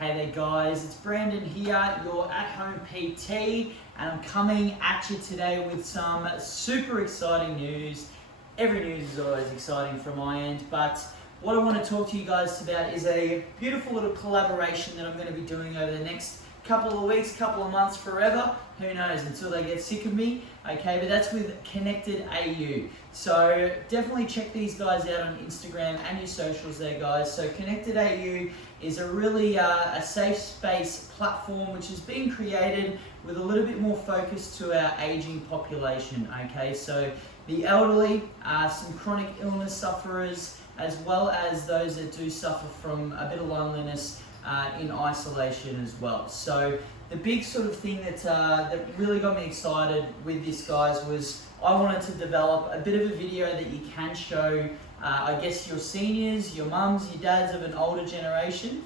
Hey there guys, it's Brandon here, your at-home PT, and I'm coming at you today with some super exciting news. Every news is always exciting from my end, but what I want to talk to you guys about is a beautiful little collaboration that I'm going to be doing over the next couple of weeks, couple of months, forever. Who knows, until they get sick of me, okay? But that's with Connected AU. So definitely check these guys out on Instagram and your socials there, guys. So Connected AU is a really a safe space platform which has been created with a little bit more focus to our aging population, okay? So the elderly, some chronic illness sufferers, as well as those that do suffer from a bit of loneliness in isolation as well. So the big sort of thing that really got me excited with this, guys, was I wanted to develop a bit of a video that you can show I guess your seniors, your mums, your dads of an older generation,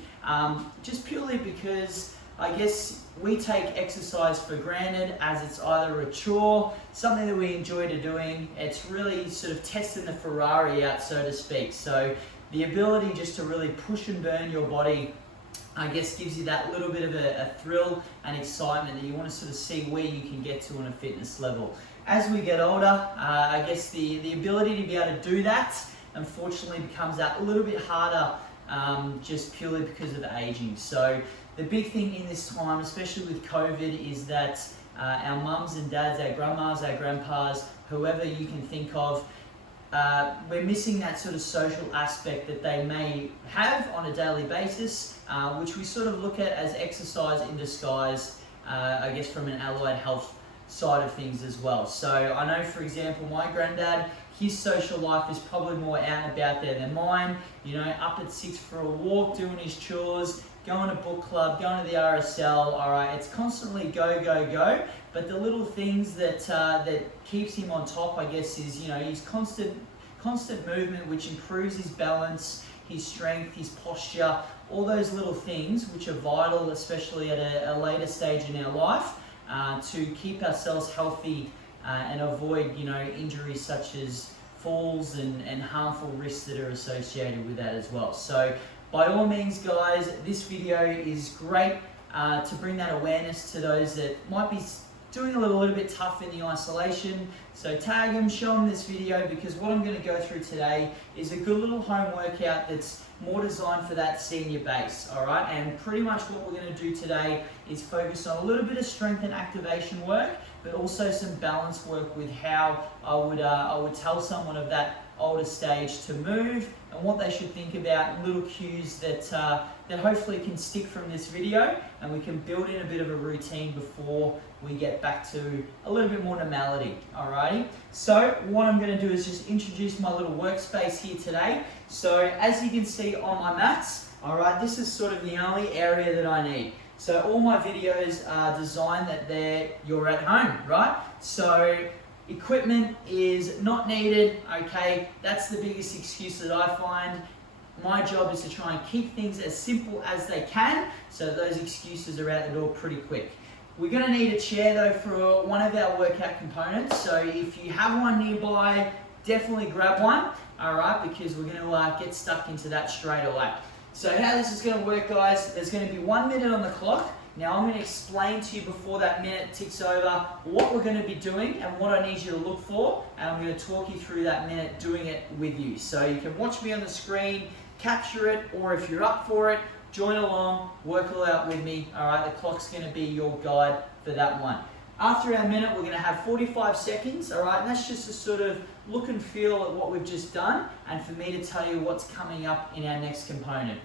just purely because I guess we take exercise for granted as it's either a chore, something that we enjoy doing. It's really sort of testing the Ferrari out, so to speak. So the ability just to really push and burn your body, I guess, gives you that little bit of a thrill and excitement that you want to sort of see where you can get to on a fitness level. As we get older, I guess the ability to be able to do that unfortunately becomes that a little bit harder just purely because of aging. So the big thing in this time, especially with COVID, is that our mums and dads, our grandmas, our grandpas, whoever you can think of, we're missing that sort of social aspect that they may have on a daily basis, which we sort of look at as exercise in disguise, I guess from an allied health side of things as well. So I know, for example, my granddad, his social life is probably more out and about there than mine. You know, up at 6 for a walk, doing his chores, going to book club, going to the RSL. All right, it's constantly go, go, go. But the little things that keeps him on top, I guess, is, you know, his constant movement, which improves his balance, his strength, his posture, all those little things which are vital, especially at a later stage in our life, to keep ourselves healthy and avoid, you know, injuries such as falls and harmful risks that are associated with that as well. So by all means, guys, this video is great to bring that awareness to those that might be doing a little bit tough in the isolation. So tag them, show them this video, because what I'm going to go through today is a good little home workout that's more designed for that senior base, all right? And pretty much what we're going to do today is focus on a little bit of strength and activation work, but also some balance work with how I would tell someone of that older stage to move and what they should think about, little cues that hopefully can stick from this video, and we can build in a bit of a routine before we get back to a little bit more normality, alrighty? So what I'm going to do is just introduce my little workspace here today. So as you can see on my mats, alright, this is sort of the only area that I need. So all my videos are designed that you're at home, right? So equipment is not needed, okay? That's the biggest excuse that I find. My job is to try and keep things as simple as they can, so those excuses are out the door pretty quick. We're going to need a chair though for one of our workout components, so if you have one nearby, definitely grab one, alright, because we're going to get stuck into that straight away. So how this is going to work, guys, there's going to be 1 minute on the clock. Now I'm going to explain to you before that minute ticks over what we're going to be doing and what I need you to look for, and I'm going to talk you through that minute doing it with you. So you can watch me on the screen, capture it, or if you're up for it, join along, work all out with me. Alright, the clock's going to be your guide for that one. After our minute, we're going to have 45 seconds, alright, and that's just a sort of look and feel at what we've just done, and for me to tell you what's coming up in our next component.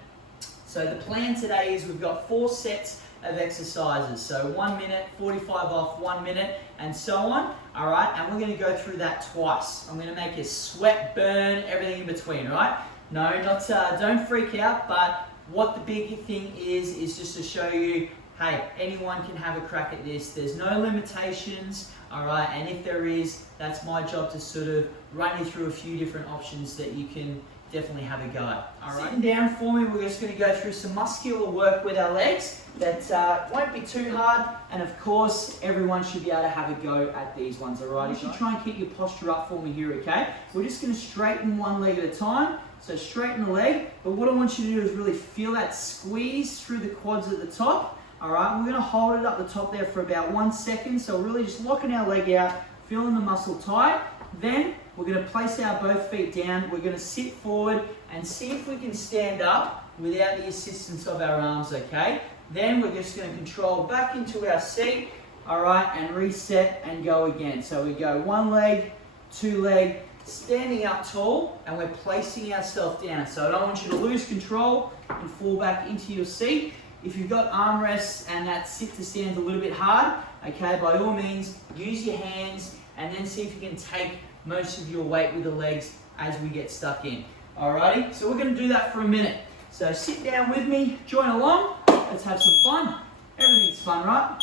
So the plan today is we've got 4 sets of exercises. So 1 minute, 45 off, 1 minute, and so on. All right, and we're going to go through that twice. I'm going to make you sweat, burn, everything in between. All right? No, not don't freak out. But what the big thing is just to show you, hey, anyone can have a crack at this. There's no limitations. All right, and if there is, that's my job to sort of run you through a few different options that you can definitely have a go at. All right. Sitting down for me, we're just going to go through some muscular work with our legs that won't be too hard, and of course everyone should be able to have a go at these ones. All right, you should try and keep your posture up for me here, okay? We're just going to straighten one leg at a time. So straighten the leg, but what I want you to do is really feel that squeeze through the quads at the top. All right, we're gonna hold it up the top there for about 1 second. So really just locking our leg out, feeling the muscle tight. Then we're gonna place our both feet down. We're gonna sit forward and see if we can stand up without the assistance of our arms, okay? Then we're just gonna control back into our seat, all right, and reset and go again. So we go 1 leg, 2 leg, standing up tall, and we're placing ourselves down. So I don't want you to lose control and fall back into your seat. If you've got armrests and that sit to stand a little bit hard, okay, by all means, use your hands and then see if you can take most of your weight with the legs as we get stuck in. Alrighty, so we're gonna do that for a minute. So sit down with me, join along, let's have some fun. Everything's fun, right?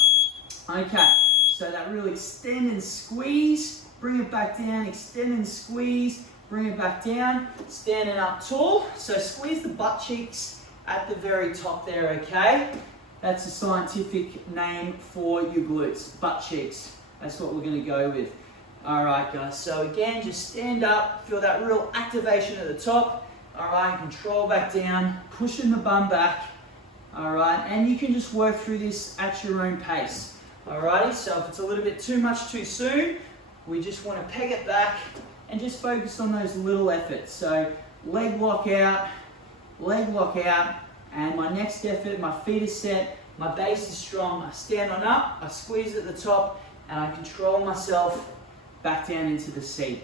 Okay, so that real extend and squeeze, bring it back down, extend and squeeze, bring it back down, standing up tall. So squeeze the butt cheeks at the very top there, okay? That's a scientific name for your glutes, butt cheeks. That's what we're gonna go with. All right, guys, so again, just stand up, feel that real activation at the top. All right, control back down, pushing the bum back. All right, and you can just work through this at your own pace. All righty, so if it's a little bit too much too soon, we just want to peg it back and just focus on those little efforts. So leg lock out, and my next effort, my feet are set, my base is strong, I stand on up, I squeeze at the top, and I control myself back down into the seat.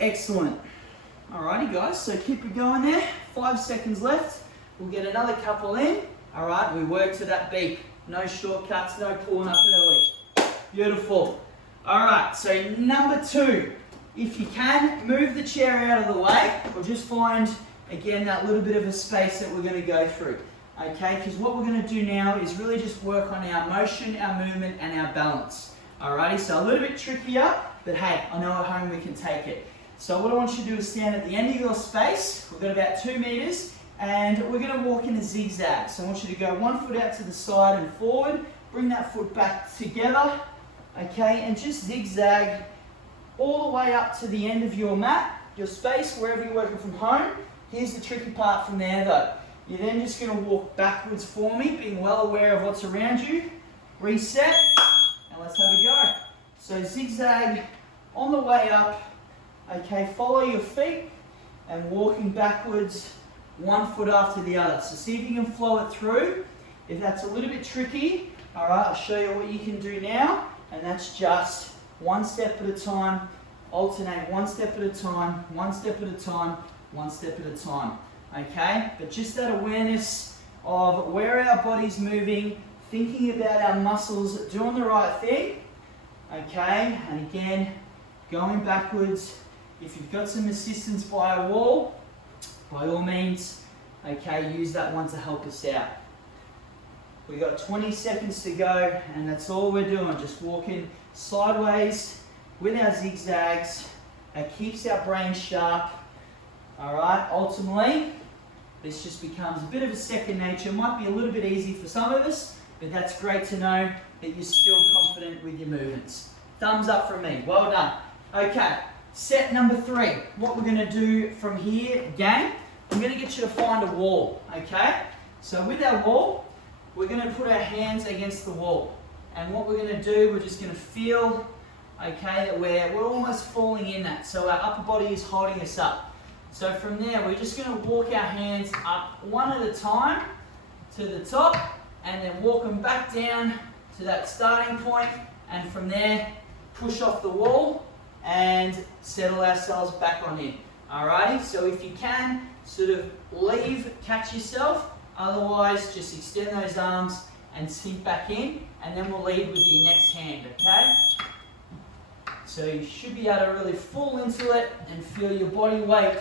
Excellent. Alrighty guys, so keep it going there. 5 seconds left. We'll get another couple in. Alright, we work to that beep. No shortcuts, no pulling up early. Beautiful. Alright, so number 2. If you can, move the chair out of the way, or just find, again, that little bit of a space that we're going to go through. Okay, because what we're going to do now is really just work on our motion, our movement, and our balance. Alrighty, so a little bit trickier, but hey, I know at home we can take it. So what I want you to do is stand at the end of your space. We've got about 2 meters, and we're going to walk in a zigzag. So I want you to go 1 foot out to the side and forward, bring that foot back together, okay, and just zigzag all the way up to the end of your mat, your space, wherever you're working from home. Here's the tricky part from there though. You're then just going to walk backwards for me, being well aware of what's around you. Reset, and let's have a go. So zigzag on the way up, okay, follow your feet, and walking backwards 1 foot after the other. So see if you can flow it through. If that's a little bit tricky, all right, I'll show you what you can do now, and that's just 1 step at a time, alternate 1 step at a time, 1 step at a time, 1 step at a time, okay? But just that awareness of where our body's moving, thinking about our muscles doing the right thing, okay? And again, going backwards. If you've got some assistance by a wall, by all means, okay, use that one to help us out. We've got 20 seconds to go, and that's all we're doing, just walking sideways with our zigzags. That keeps our brain sharp. All right, ultimately, this just becomes a bit of a second nature. Might be a little bit easy for some of us, but that's great to know that you're still confident with your movements. Thumbs up from me, well done. Okay, set number 3. What we're gonna do from here, gang, I'm gonna get you to find a wall, okay? So with our wall, we're gonna put our hands against the wall. And what we're gonna do, we're just gonna feel, okay, that we're almost falling in that. So our upper body is holding us up. So from there, we're just gonna walk our hands up one at a time to the top, and then walk them back down to that starting point, and from there, push off the wall and settle ourselves back on in. Alrighty, so if you can, sort of leave, catch yourself, otherwise just extend those arms and sink back in, and then we'll lead with your next hand, okay? So you should be able to really fall into it and feel your body weight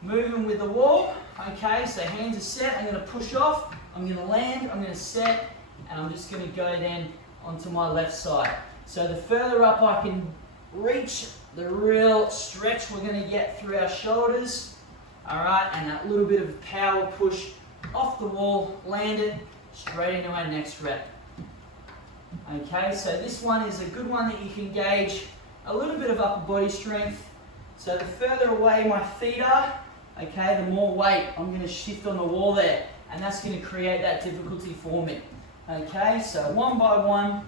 moving with the wall. Okay, so hands are set, I'm gonna push off, I'm gonna land, I'm gonna set, and I'm just gonna go then onto my left side. So the further up I can reach, the real stretch we're gonna get through our shoulders, all right, and that little bit of power push off the wall, land it, straight into our next rep. Okay, so this one is a good one that you can gauge a little bit of upper body strength. So the further away my feet are, okay, the more weight I'm going to shift on the wall there, and that's going to create that difficulty for me. Okay, so one by one,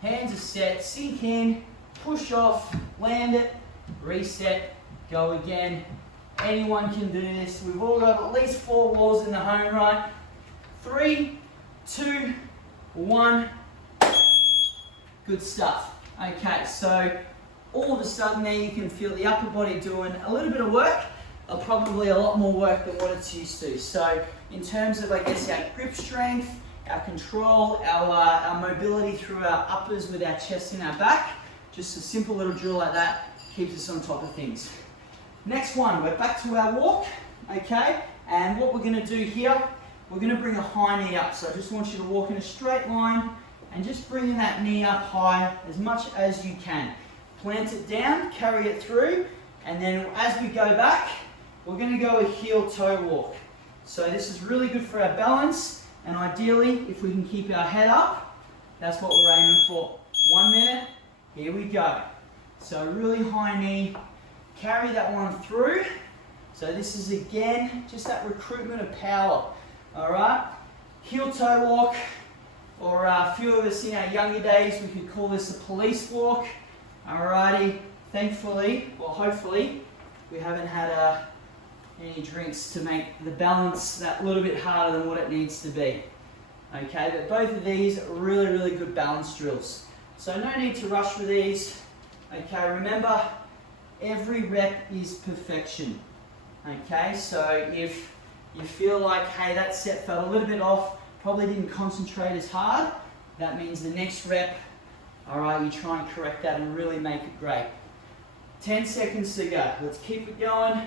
hands are set, sink in, push off, land it, reset, go again. Anyone can do this. We've all got at least 4 walls in the home, right? 3, 2, 1. Good stuff. Okay, so all of a sudden there you can feel the upper body doing a little bit of work, or probably a lot more work than what it's used to. So in terms of, I guess, our grip strength, our control, our mobility through our uppers with our chest and our back, just a simple little drill like that keeps us on top of things. Next one, we're back to our walk, okay? And what we're going to do here, we're going to bring a high knee up. So I just want you to walk in a straight line and just bringing that knee up high as much as you can. Plant it down, carry it through, and then as we go back, we're going to go a heel-toe walk. So this is really good for our balance, and ideally, if we can keep our head up, that's what we're aiming for. 1 minute, here we go. So really high knee, carry that one through. So this is again, just that recruitment of power, all right? Heel-toe walk, or a few of us in our younger days, we could call this a police walk. Alrighty, thankfully, or hopefully, we haven't had any drinks to make the balance that little bit harder than what it needs to be. Okay, but both of these are really, really good balance drills. So no need to rush with these. Okay, remember, every rep is perfection. Okay, so if you feel like, hey, that set felt a little bit off, probably didn't concentrate as hard, that means the next rep, all right, you try and correct that and really make it great. 10 seconds to go. Let's keep it going.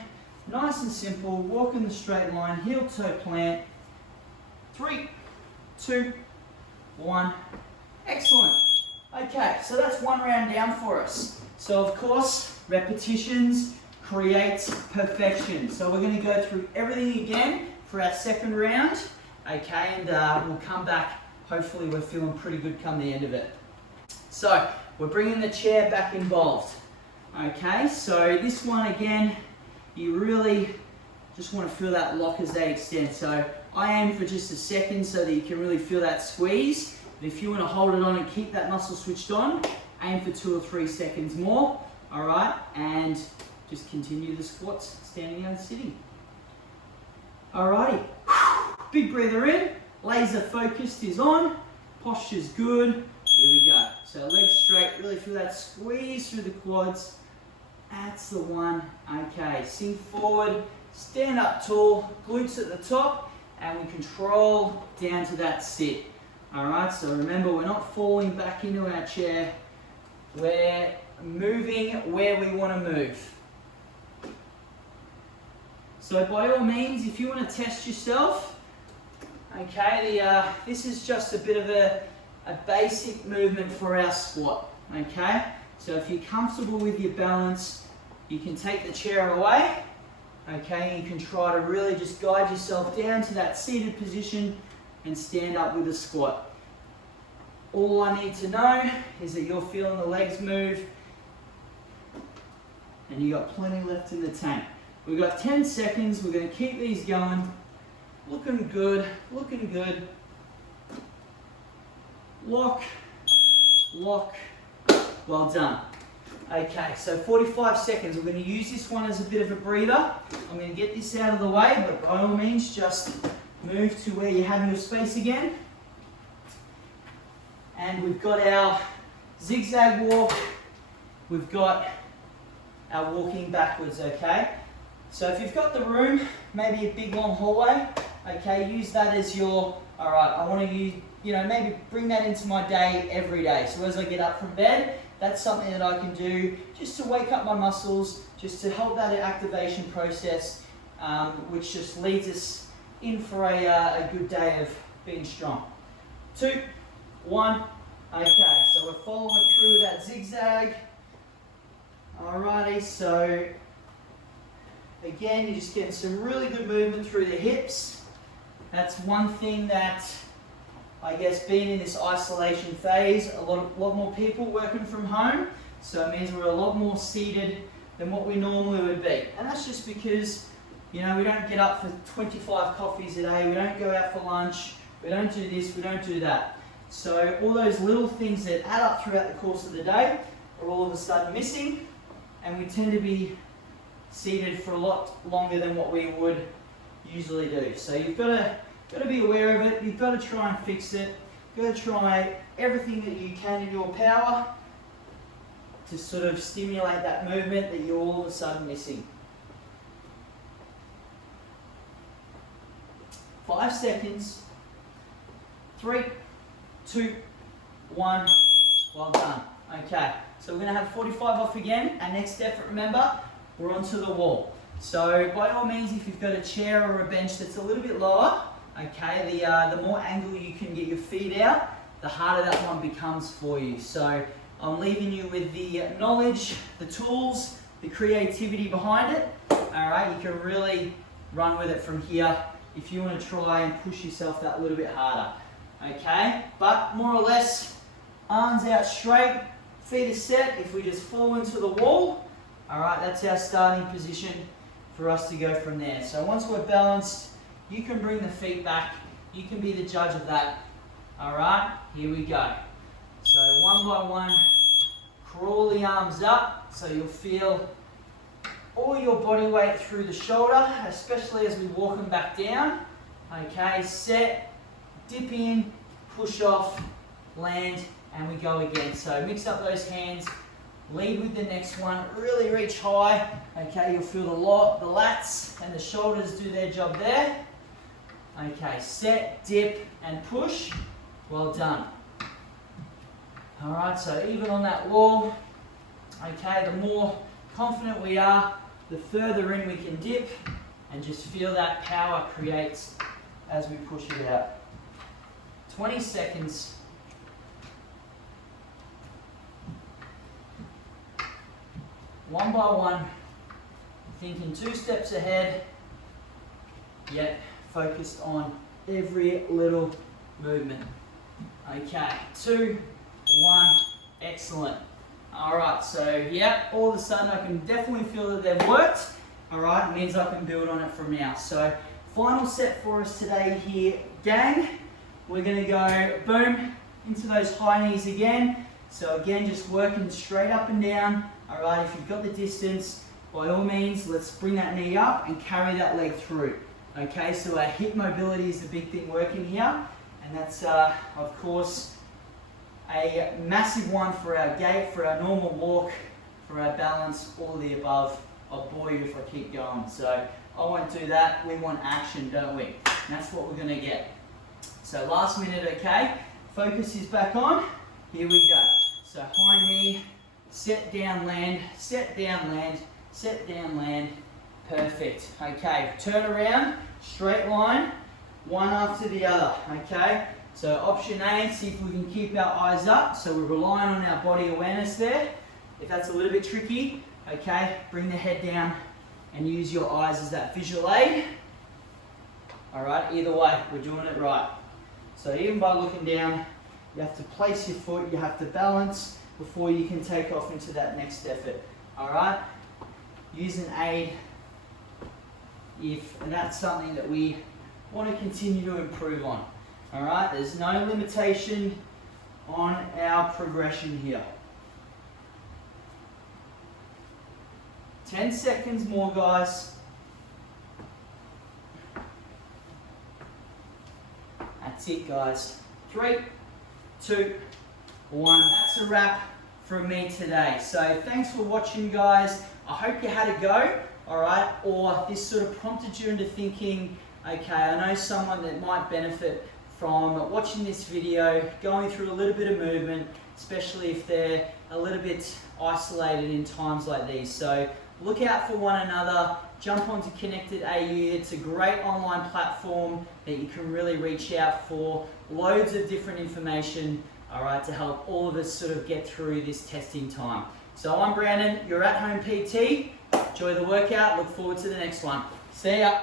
Nice and simple. Walk in the straight line. Heel toe plant. 3, 2, 1. Excellent. Okay, so that's one round down for us. So of course, repetitions creates perfection. So we're going to go through everything again for our second round. Okay, and we'll come back. Hopefully we're feeling pretty good come the end of it. So we're bringing the chair back involved. Okay, so this one again, you really just want to feel that lock as they extend. So I aim for just a second so that you can really feel that squeeze. But if you want to hold it on and keep that muscle switched on, aim for 2 or 3 seconds more. All right, and just continue the squats, standing and sitting. Alrighty, big breather in, laser focused is on, posture's good, here we go. So legs straight, really feel that squeeze through the quads, that's the one. Okay, sink forward, stand up tall, glutes at the top, and we control down to that sit. Alright, so remember we're not falling back into our chair, we're moving where we want to move. So by all means, if you want to test yourself, okay, this is just a bit of a basic movement for our squat, okay? So if you're comfortable with your balance, you can take the chair away, okay, and you can try to really just guide yourself down to that seated position and stand up with a squat. All I need to know is that you're feeling the legs move and you got plenty left in the tank. We've got 10 seconds, we're going to keep these going. Looking good, looking good. Lock, lock, well done. Okay, so 45 seconds. We're going to use this one as a bit of a breather. I'm going to get this out of the way, but by all means, just move to where you have your space again. And we've got our zigzag walk. We've got our walking backwards, okay? So if you've got the room, maybe a big long hallway, okay, use that as your, all right, I want to use, maybe bring that into my day every day. So as I get up from bed, that's something that I can do just to wake up my muscles, just to help that activation process, which just leads us in for a good day of being strong. 2, 1, okay, so we're following through that zigzag. Alrighty, so again, you're just getting some really good movement through the hips. That's one thing that, I guess, being in this isolation phase, a lot more people working from home, so it means we're a lot more seated than what we normally would be. And that's just because, you know, we don't get up for 25 coffees a day, we don't go out for lunch, we don't do this, we don't do that. So all those little things that add up throughout the course of the day are all of a sudden missing, and we tend to be seated for a lot longer than what we would usually do. So you've got to be aware of it, you've got to try and fix it, you've got to try everything that you can in your power to sort of stimulate that movement that you're all of a sudden missing. 5 seconds. 3, 2, 1. Well done. Okay, so we're going to have 45 off again. Our next effort, remember, we're onto the wall. So by all means, if you've got a chair or a bench that's a little bit lower, okay, the more angle you can get your feet out, the harder that one becomes for you. So I'm leaving you with the knowledge, the tools, the creativity behind it. All right, you can really run with it from here if you want to try and push yourself that little bit harder. Okay, but more or less, arms out straight, feet are set. If we just fall into the wall, all right, that's our starting position for us to go from there. So once we're balanced, you can bring the feet back. You can be the judge of that. All right, here we go. So one by one, crawl the arms up so you'll feel all your body weight through the shoulder, especially as we walk them back down. Okay, set, dip in, push off, land, and we go again. So mix up those hands, lead with the next one, really reach high. Okay, you'll feel the lats and the shoulders do their job there. Okay, set, dip, and push. Well done. All right, so even on that wall, okay, the more confident we are, the further in we can dip, and just feel that power creates as we push it out. 20 seconds. One by one, thinking 2 steps ahead, yet focused on every little movement. Okay, 2, 1, excellent. All right, so yeah, all of a sudden I can definitely feel that they've worked. All right, it means I can build on it from now. So final set for us today here, gang. We're gonna go boom into those high knees again. So again, just working straight up and down. All right, if you've got the distance, by all means, let's bring that knee up and carry that leg through. Okay, so our hip mobility is the big thing working here. And that's, of course, a massive one for our gait, for our normal walk, for our balance, all of the above. I'll bore you if I keep going. So I won't do that. We want action, don't we? And that's what we're going to get. So last minute, okay? Focus is back on. Here we go. So high knee, set down, land, set down, land, set down, land. Perfect. Okay, turn around, straight line, one after the other, okay? So option A, see if we can keep our eyes up. So we're relying on our body awareness there. If that's a little bit tricky, okay, bring the head down and use your eyes as that visual aid. All right, either way, we're doing it right. So even by looking down, you have to place your foot, you have to balance before you can take off into that next effort. All right, use an aid if that's something that we want to continue to improve on. All right, there's no limitation on our progression here. 10 seconds more, guys. That's it, guys. 3, 2, 1. That's a wrap from me today. So thanks for watching, guys. I hope you had a go, all right? Or this sort of prompted you into thinking, okay, I know someone that might benefit from watching this video, going through a little bit of movement, especially if they're a little bit isolated in times like these. So look out for one another, jump onto Connected AU. It's a great online platform that you can really reach out for loads of different information, all right, to help all of us sort of get through this testing time. So I'm Brandon, you're At Home PT. Enjoy the workout, look forward to the next one. See ya.